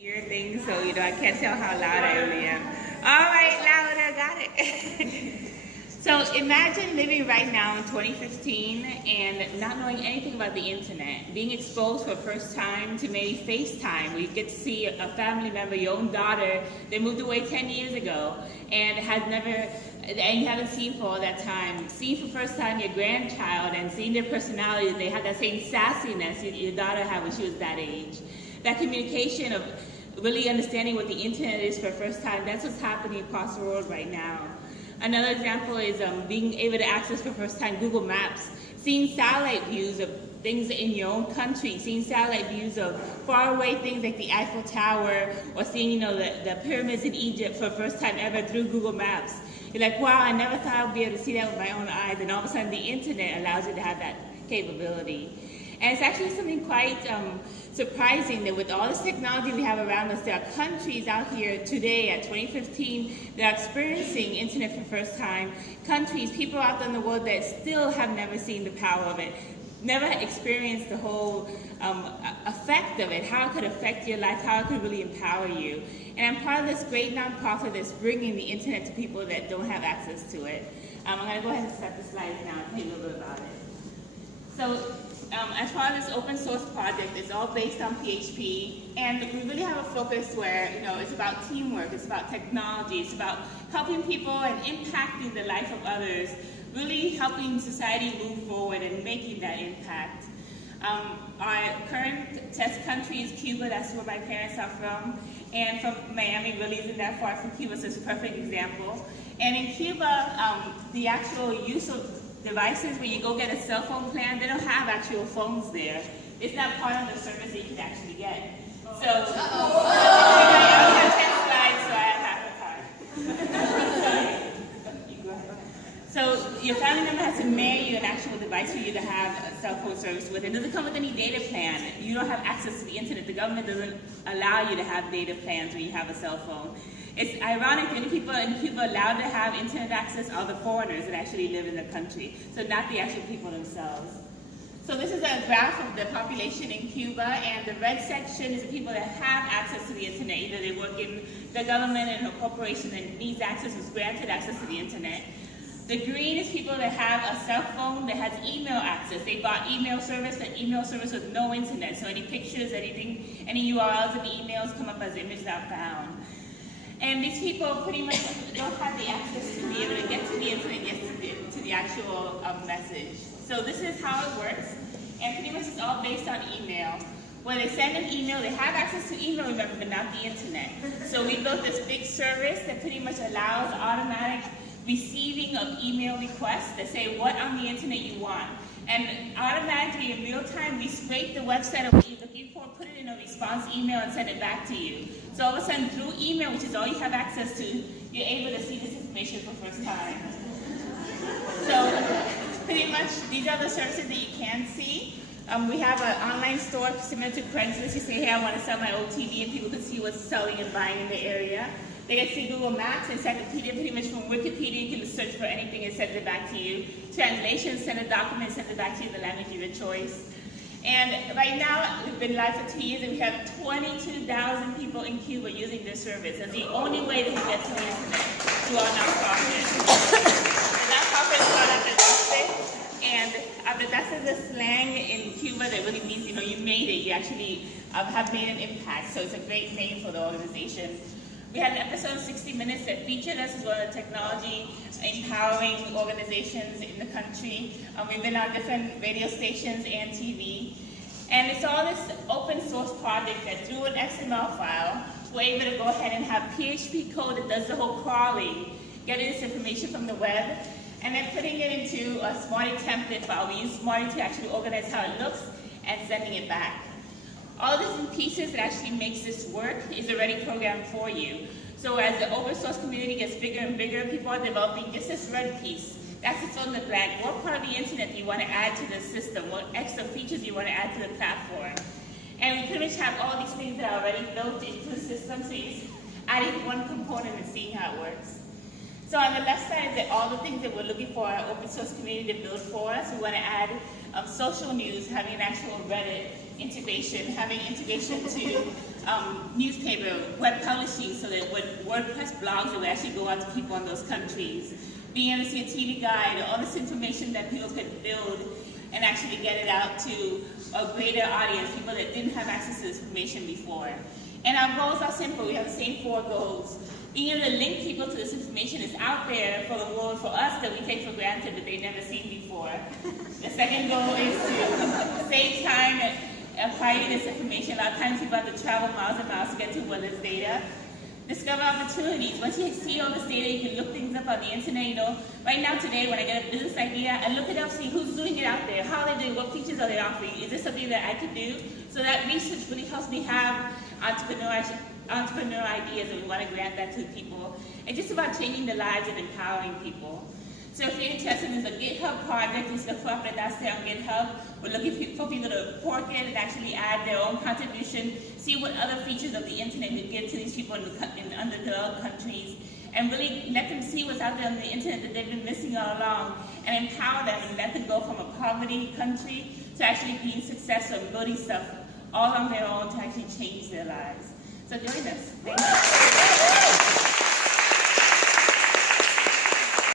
Your thing, so I can't tell how loud I really am. All right, louder, got it. So imagine living right now in 2015 and not knowing anything about the internet, being exposed for the first time to maybe FaceTime, where you get to see a family member, your own daughter, that moved away 10 years ago and you haven't seen for all that time. Seeing for the first time your grandchild and seeing their personalities, they have that same sassiness your daughter had when she was that age. That communication of really understanding what the internet is for the first time, that's what's happening across the world right now. Another example is being able to access for the first time Google Maps, seeing satellite views of things in your own country, seeing satellite views of faraway things like the Eiffel Tower, or seeing the pyramids in Egypt for the first time ever through Google Maps. You're like, wow, I never thought I would be able to see that with my own eyes, and all of a sudden the internet allows you to have that capability. And it's actually something quite surprising that with all this technology we have around us, there are countries out here today at 2015 that are experiencing internet for the first time. Countries, people out there in the world that still have never seen the power of it, never experienced the whole effect of it, how it could affect your life, how it could really empower you. And I'm part of this great nonprofit that's bringing the internet to people that don't have access to it. I'm going to go ahead and set the slides now and tell you a little bit about it. So, as part of this open source project, it's all based on PHP, and we really have a focus where it's about teamwork, it's about technology, it's about helping people and impacting the life of others, really helping society move forward and making that impact. Our current test country is Cuba. That's where my parents are from, and from Miami really isn't that far from Cuba, so it's a perfect example. And in Cuba, the actual use of devices, when you go get a cell phone plan, they don't have actual phones there. It's not part of the service that you can actually get. So, I only have 10 slides, so I have half a card. You go ahead. So, your family member has to mail you an actual device for you to have a cell phone service with. It doesn't come with any data plan. You don't have access to the internet. The government doesn't allow you to have data plans when you have a cell phone. It's ironic, the only people in Cuba allowed to have internet access are the foreigners that actually live in the country, so not the actual people themselves. So this is a graph of the population in Cuba, and the red section is the people that have access to the internet. Either they work in the government and a corporation that needs access, is granted access to the internet. The green is people that have a cell phone that has email access. They bought email service, the email service with no internet, so any pictures, anything, any URLs in the emails come up as images not found. And these people pretty much don't have the access to be able to get to the internet, get to the actual message. So this is how it works, and pretty much it's all based on email. When they send an email, they have access to email, remember, but not the internet. So we built this big service that pretty much allows automatic receiving of email requests that say what on the internet you want. And automatically, in real time, we scrape the website of what you're looking for, put it in a response email, and send it back to you. So all of a sudden, through email, which is all you have access to, you're able to see this information for the first time. So pretty much, these are the services that you can see. We have an online store similar to Craigslist. You say, hey, I want to sell my old TV, and people can see what's selling and buying in the area. They can see Google Maps, Encyclopedia, pretty much from Wikipedia. You can search for anything and send it back to you. Translation, send a document, send it back to you in the language of your choice. And right now, we've been live for 2 years, and we have 22,000 people in Cuba using this service. It's the only way that you get to the internet through our nonprofit. The nonprofit is called Apretaste, and Apretaste is a slang in Cuba that really means, you made it. You actually have made an impact. So it's a great name for the organization. We had an episode of 60 Minutes that featured us as one of the technology empowering organizations in the country. We've been on different radio stations and TV. And it's all this open source project that through an XML file, we're able to go ahead and have PHP code that does the whole crawling, getting this information from the web, and then putting it into a Smarty template file. We use Smarty to actually organize how it looks and sending it back. All the different pieces that actually makes this work is already programmed for you. So as the open source community gets bigger and bigger, people are developing just this red piece. That's the fill in the blank. What part of the internet do you want to add to the system? What extra features do you want to add to the platform? And we pretty much have all these things that are already built into the system, so you're just adding one component and seeing how it works. So on the left side is all the things that we're looking for our open source community to build for us. We want to add social news, having an actual Reddit integration, having integration to newspaper, web publishing, so that with WordPress blogs, it would actually go out to people in those countries. Being able to see a TV guide, all this information that people could build and actually get it out to a greater audience, people that didn't have access to this information before. And our goals are simple. We have the same 4 goals. Being able to link people to this information is out there for the world, for us, that we take for granted that they've never seen before. The second goal is to save time and acquire this information. A lot of times people have to travel miles and miles to get to where there's data. Discover opportunities. Once you see all this data, you can look things up on the internet. You know, right now today, when I get a business idea, I look it up, see who's doing it out there, how are they doing, what features are they offering, is this something that I could do? So that research really helps me have entrepreneur ideas, and we want to grant that to people. And just about changing the lives and empowering people. So if you're interested in a GitHub project, it's the Apretaste on GitHub. We're looking for people to fork it and actually add their own contribution, see what other features of the internet we give to these people in underdeveloped countries, and really let them see what's out there on the internet that they've been missing all along, and empower them and let them go from a poverty country to actually being successful and building stuff all on their own to actually change their lives. So join us. Thank you.